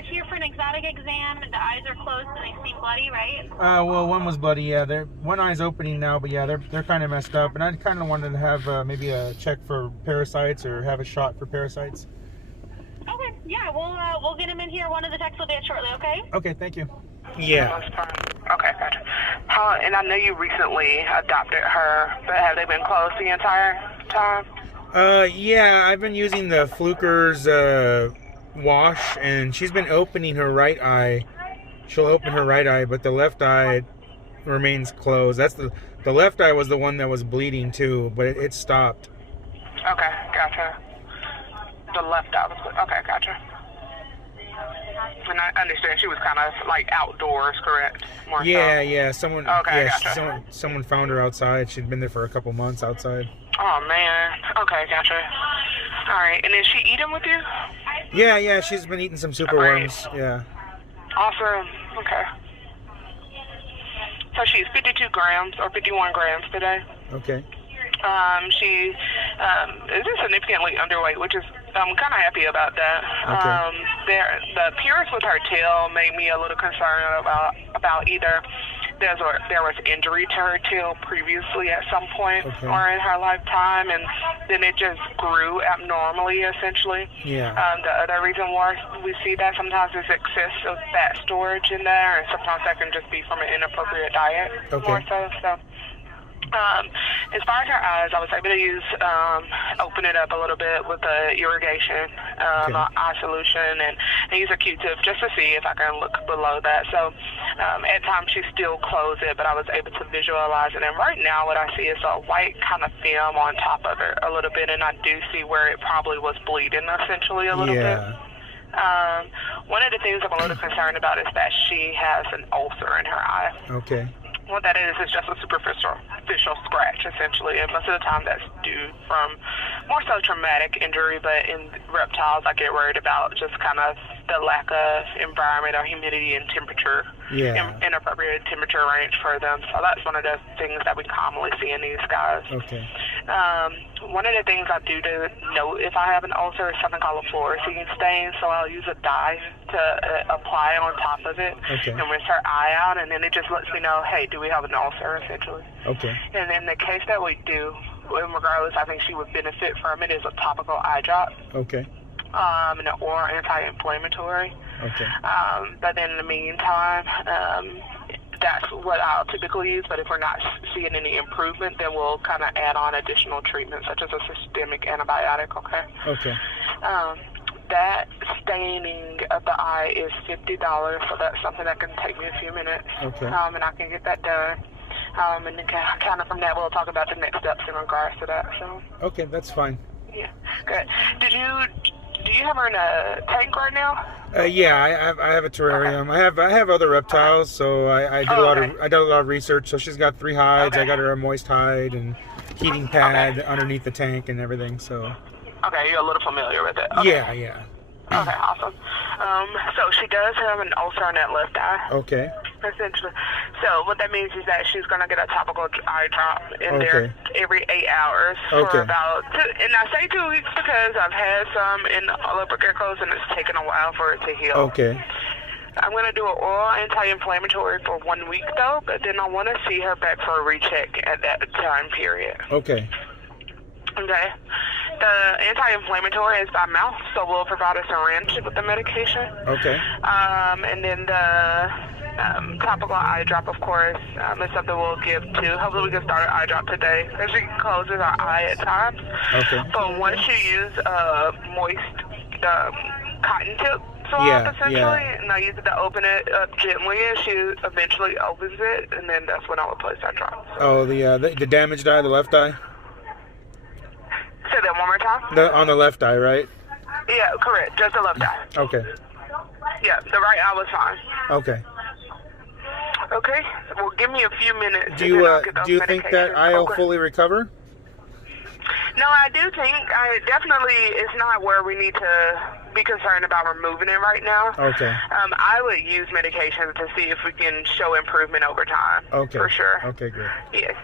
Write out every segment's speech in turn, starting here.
we're here for an exotic exam, and the eyes are closed and they seem bloody, right? Well, one was bloody. Yeah, one eye's opening now, but yeah, they're kind of messed up. And I kind of wanted to have maybe a check for parasites or have a shot for parasites. Okay, yeah, we'll get him in here. One of the techs will be in shortly. Okay. Okay, thank you. Yeah. Okay, gotcha. And I know you recently adopted her, but have they been closed the entire time? Yeah, I've been using the Fluker's wash, and she's been opening her right eye. She'll open her right eye, but the left eye remains closed. That's the left eye was the one that was bleeding too, but it stopped. Okay, gotcha. The left eye was okay, gotcha. And I understand she was kind of like outdoors, correct? More yeah, so. yeah. Someone, okay, yeah, gotcha. someone found her outside. She'd been there for a couple months outside. Oh man. Okay, gotcha. All right. And is she eating with you? Yeah. She's been eating some super worms. Yeah. Awesome. Okay. So she's 52 grams or 51 grams today. Okay. She is significantly underweight, which is I'm kind of happy about that. Okay. The appearance with her tail made me a little concerned about either there was injury to her tail previously at some point or in her lifetime, and then it just grew abnormally, essentially. Yeah. The other reason why we see that sometimes is excess of fat storage in there, and sometimes that can just be from an inappropriate diet more so. As far as her eyes, I was able to open it up a little bit with the irrigation eye solution and use a Q-tip just to see if I can look below that. So at times she still closed it, but I was able to visualize it. And right now what I see is a white kind of film on top of it a little bit, and I do see where it probably was bleeding essentially a little bit. One of the things I'm a little concerned about is that she has an ulcer in her eye. Okay. What that is just a superficial scratch, essentially, and most of the time that's due from more so traumatic injury, but in reptiles I get worried about just kind of the lack of environment or humidity and temperature, inappropriate temperature range for them. So that's one of the things that we commonly see in these guys. Okay. One of the things I do to note if I have an ulcer is something called a fluorescein stain, so I'll use a dye to apply on top of it and rinse her eye out, and then it just lets me know, hey, do we have an ulcer, essentially. Okay. And in the case that we do, regardless, I think she would benefit from it is a topical eye drop. Okay. And an oral anti-inflammatory. Okay. But then in the meantime, that's what I'll typically use, but if we're not seeing any improvement, then we'll kind of add on additional treatment, such as a systemic antibiotic, okay? Okay. That staining of the eye is $50, so that's something that can take me a few minutes. Okay. And I can get that done. And then kind of from that, we'll talk about the next steps in regards to that. So. Okay, that's fine. Yeah, good. Do you have her in a tank right now? Yeah, I have a terrarium. Okay. I have other reptiles, so I did a lot of research. So she's got 3 hides. I got her a moist hide and heating pad underneath the tank and everything. So. Okay, you're a little familiar with it. Okay. Yeah. Okay, awesome. So she does have an ulcer on that left eye. Okay. Essentially. So what that means is that she's going to get a topical eye drop in there every 8 hours for about, and I say 2 weeks because I've had some in all over geckos and it's taken a while for it to heal. Okay. I'm going to do an oral anti-inflammatory for 1 week though, but then I want to see her back for a recheck at that time period. Okay. Okay. The anti-inflammatory is by mouth, so we'll provide a syringe with the medication. Okay. And then the topical eye drop, of course, is something we'll give too. Hopefully we can start an eye drop today, because she closes her eye at times. Okay. But once you use a moist cotton tip swab, essentially, and I use it to open it up gently, and she eventually opens it, and then that's when I will place that drop. So. Oh, the damaged eye, the left eye? Say that one more time? On the left eye, right? Yeah, correct. Just the left eye. Okay. Yeah, the right eye was fine. Okay. Okay. Well, give me a few minutes. Do you think that eye will fully recover? No, I do think definitely it's not where we need to be concerned about removing it right now. Okay. I would use medications to see if we can show improvement over time. Okay. For sure. Okay, good. Yes.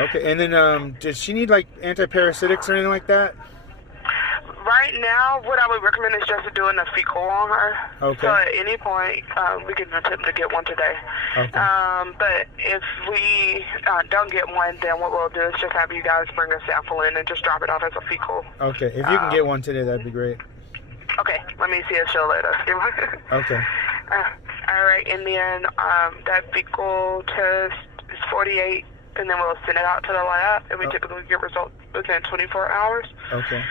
Okay, and then does she need like antiparasitics or anything like that? Right now, what I would recommend is just doing a fecal on her. Okay. So at any point, we can attempt to get one today. Okay. But if we don't get one, then what we'll do is just have you guys bring a sample in and just drop it off as a fecal. Okay. If you can get one today, that'd be great. Okay. Let me see if she'll let us. Okay. All right. And then that fecal test is 48, and then we'll send it out to the lab, and we typically get results within 24 hours. Okay.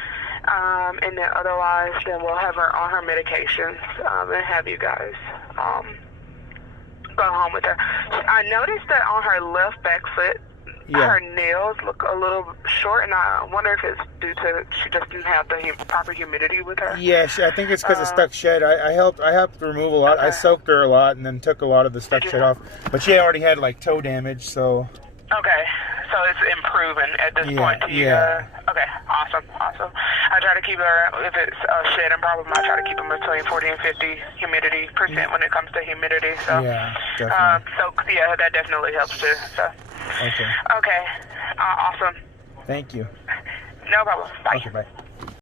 And then otherwise, then we'll have her on her medications and have you guys go home with her. I noticed that on her left back foot, her nails look a little short, and I wonder if it's due to she just didn't have the proper humidity with her. Yeah, I think it's because it stuck shed. I helped remove a lot. I soaked her a lot and then took a lot of the stuck shed off. But she already had like toe damage, so. Okay, so it's improving at this point. Yeah. Okay, awesome. I try to keep her, if it's a shedding problem, I try to keep them between 40 and 50 humidity percent when it comes to humidity. So, yeah, definitely. Yeah, that definitely helps too. So. Okay. Okay, awesome. Thank you. No problem. Bye. Okay, bye.